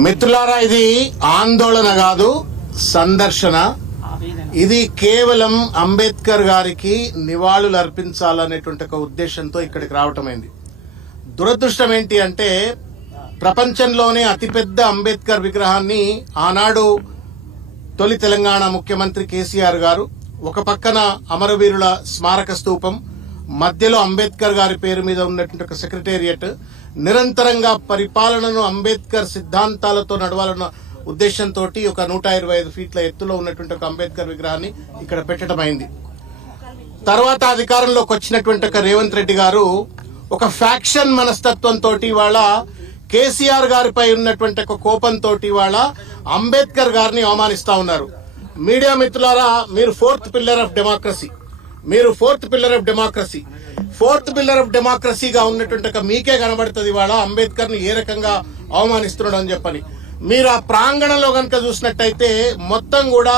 మిత్రులారా, ఇది ఆందోళన కాదు, సందర్శన. ఇది కేవలం అంబేద్కర్ గారికి నివాళులు అర్పించాలనేటువంటి ఒక ఉద్దేశంతో ఇక్కడికి రావటమైంది. దురదృష్టం ఏంటి అంటే, ప్రపంచంలోనే అతిపెద్ద అంబేద్కర్ విగ్రహాన్ని ఆనాడు తొలి తెలంగాణ ముఖ్యమంత్రి కేసీఆర్ గారు, ఒక పక్కన అమరవీరుల స్మారక స్తూపం, మధ్యలో అంబేద్కర్ గారి పేరు మీద ఉన్నటువంటి ఒక సెక్రటేరియట్, నిరంతరంగా పరిపాలనను అంబేద్కర్ సిద్ధాంతాలతో నడవాలన్న ఉద్దేశంతో ఒక 125 ఫీట్ల ఎత్తులో ఉన్నటువంటి ఒక అంబేద్కర్ విగ్రహాన్ని ఇక్కడ పెట్టడం అయింది. తర్వాత అధికారంలోకి వచ్చినటువంటి ఒక రేవంత్ రెడ్డి గారు ఒక ఫ్యాక్షన్ మనస్తత్వంతో ఇవాళ కేసీఆర్ గారిపై ఉన్నటువంటి ఒక కోపంతో ఇవాళ అంబేద్కర్ గారిని అవమానిస్తా ఉన్నారు. మీడియా మిత్రులారా, మీరు ఫోర్త్ పిల్లర్ ఆఫ్ డెమోక్రసీగా ఉన్నటువంటి మీకే కనబడుతుంది ఇవాళ అంబేద్కర్ ని ఏ రకంగా అవమానిస్తున్నాడు అని చెప్పని. మీరు ఆ ప్రాంగణంలో కనుక చూసినట్టయితే మొత్తం కూడా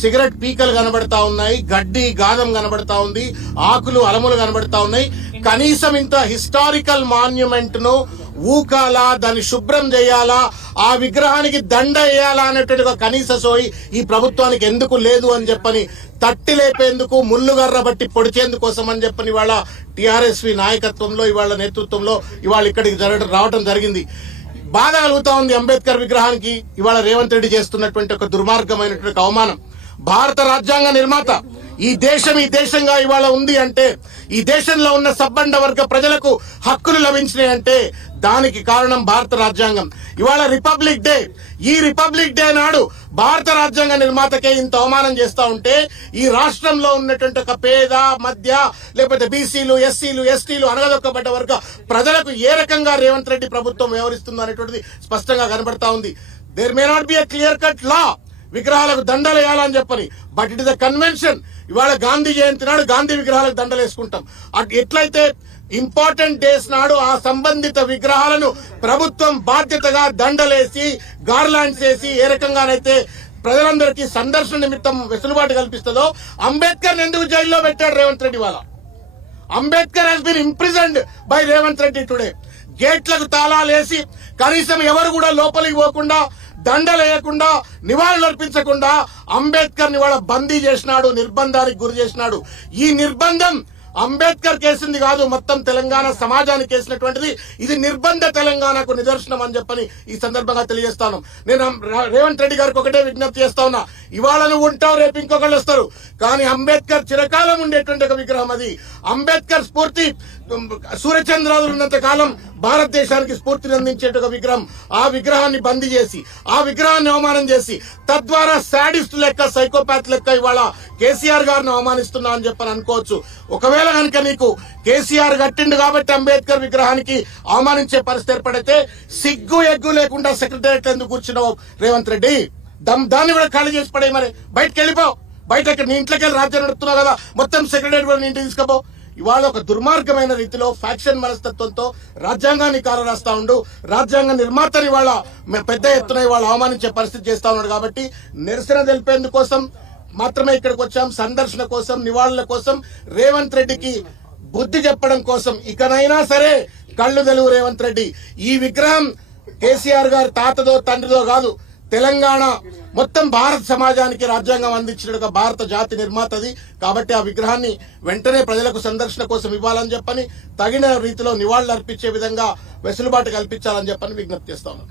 సిగరెట్ పీకలు కనబడతా ఉన్నాయి, గడ్డి గాదం కనబడతా ఉంది, ఆకులు అలములు కనబడతా ఉన్నాయి. కనీసం ఇంత హిస్టారికల్ మాన్యుమెంట్ ను ఊకాలా, దాన్ని శుభ్రం చేయాలా, ఆ విగ్రహానికి దండ వేయాలా అనేటువంటి కనీస సోయి ఈ ప్రభుత్వానికి ఎందుకు లేదు అని చెప్పని తట్టి లేపేందుకు, ముళ్ళుగర్ర బట్టి పొడిచేందుకోసం అని చెప్పని ఇవాళ టీఆర్ఎస్వి నాయకత్వంలో, ఇవాళ నేతృత్వంలో ఇవాళ ఇక్కడికి రావడం జరిగింది. బాధ కలుగుతా ఉంది అంబేద్కర్ విగ్రహానికి ఇవాళ రేవంత్ రెడ్డి చేస్తున్నటువంటి ఒక దుర్మార్గమైనటువంటి అవమానం. భారత రాజ్యాంగ నిర్మాత ఈ దేశంగా ఇవాళ ఉంది అంటే, ఈ దేశంలో ఉన్న సబ్బండ వర్గ ప్రజలకు హక్కులు లభించినాయంటే దానికి కారణం భారత రాజ్యాంగం. ఇవాళ రిపబ్లిక్ డే, ఈ రిపబ్లిక్ డే నాడు భారత రాజ్యాంగ నిర్మాతకే ఇంత అవమానం చేస్తా ఉంటే, ఈ రాష్ట్రంలో ఉన్నటువంటి ఒక పేద, మధ్య, లేకపోతే బీసీలు, ఎస్సీలు, ఎస్టీలు, అనగదొక్కబడ్డ వర్గ ప్రజలకు ఏ రకంగా రేవంత్ రెడ్డి ప్రభుత్వం వ్యవహరిస్తుందో అనేటువంటిది స్పష్టంగా కనబడతా ఉంది. There may not be a clear cut లా విగ్రహాలకు దండలు వేయాలని చెప్పని, but it is a convention. ఇవాళ గాంధీ జయంతి నాడు గాంధీ విగ్రహాలకు దండలు వేసుకుంటాం. ఎట్లయితే ఇంపార్టెంట్ డేస్ నాడు ఆ సంబంధిత విగ్రహాలను ప్రభుత్వం బాధ్యతగా దండలేసి, గార్లాండ్స్ వేసి ఏ రకంగానైతే ప్రజలందరికీ సందర్శన నిమిత్తం వెసులుబాటు కల్పిస్తుందో, అంబేద్కర్ ఎందుకు జైల్లో పెట్టాడు రేవంత్ రెడ్డి? వాళ్ళ Ambedkar has been imprisoned by Revanth Reddy today. గేట్లకు తాళాలేసి కనీసం ఎవరు కూడా లోపలికి పోకుండా, దండలేయకుండా, నివాళులు అర్పించకుండా అంబేద్కర్ ని వాళ్ళ బందీ చేసినాడు, నిర్బంధానికి గురి చేసినాడు. ఈ నిర్బంధం అంబేద్కర్ కేసింది కాదు, మొత్తం తెలంగాణ సమాజానికి కేసినటువంటిది. ఇది నిర్బంధ తెలంగాణకు నిదర్శనం అని చెప్పని ఈ సందర్భంగా తెలియజేస్తాను. నేను రేవంత్ రెడ్డి గారికి ఒకటే విజ్ఞప్తి చేస్తా ఉన్నా, ఇవాళ నువ్వు ఉంటావు, రేపు ఇంకొకళ్ళు వస్తారు, కానీ అంబేద్కర్ చిరకాలం ఉండేటువంటి ఒక విగ్రహం అది. అంబేద్కర్ స్ఫూర్తి సూర్యచంద్రాలు ఉన్నంత కాలం భారతదేశానికి స్ఫూర్తిని అందించేట ఒక విగ్రహం. ఆ విగ్రహాన్ని బందీ చేసి, ఆ విగ్రహాన్ని అవమానం చేసి, తద్వారా శాడిస్ట్ లెక్క, సైకోపాత్ లెక్క ఇవాళ కేసీఆర్ గారిని అవమానిస్తున్నా అని చెప్పని అనుకోవచ్చు. ఒకవేళ కనుక నీకు కేసీఆర్ కట్టిండు కాబట్టి అంబేద్కర్ విగ్రహానికి అవమానించే పరిస్థితి ఏర్పడితే, సిగ్గు ఎగ్గు లేకుండా సెక్రటేరియట్ ఎందుకు కూర్చున్నావు రేవంత్ రెడ్డి? దాన్ని కూడా ఖాళీ చేసి పడే, మరి బయటకు వెళ్ళిపో. బయట నీ ఇంట్లోకి వెళ్ళి రాజ్యం నడుపుతున్నావు కదా, మొత్తం సెక్రటేరియట్ కూడా నీ ఇంటికి తీసుకుపో. ఇవాళ ఒక దుర్మార్గమైన రీతిలో ఫ్యాక్షన్ మనస్తత్వంతో రాజ్యాంగాన్ని కాలరాస్తా ఉండు, రాజ్యాంగ నిర్మాతని వాళ్ళ పెద్ద ఎత్తున ఇవాళ అవమానించే పరిస్థితి చేస్తా ఉన్నాడు. కాబట్టి నిరసన తెలిపేందుకోసం మాత్రమే ఇక్కడికి వచ్చాం, సందర్శన కోసం, నివాళుల కోసం, రేవంత్ రెడ్డికి బుద్ధి చెప్పడం కోసం. ఇకనైనా సరే కళ్ళు తెలుగు రేవంత్ రెడ్డి. ఈ విగ్రహం కేసీఆర్ గారి తాతదో తండ్రిదో కాదు, తెలంగాణ మొత్తం భారత సమాజానికి రాజ్యాంగం అందించిన భారత జాతి నిర్మాతది. కాబట్టి ఆ విగ్రహాన్ని వెంటనే ప్రజలకు సందర్శన కోసం ఇవ్వాలని చెప్పని, తగిన రీతిలో నివాళులు అర్పించే విధంగా వెసులుబాటు కల్పించాలని చెప్పని విజ్ఞప్తి చేస్తా ఉన్నాం.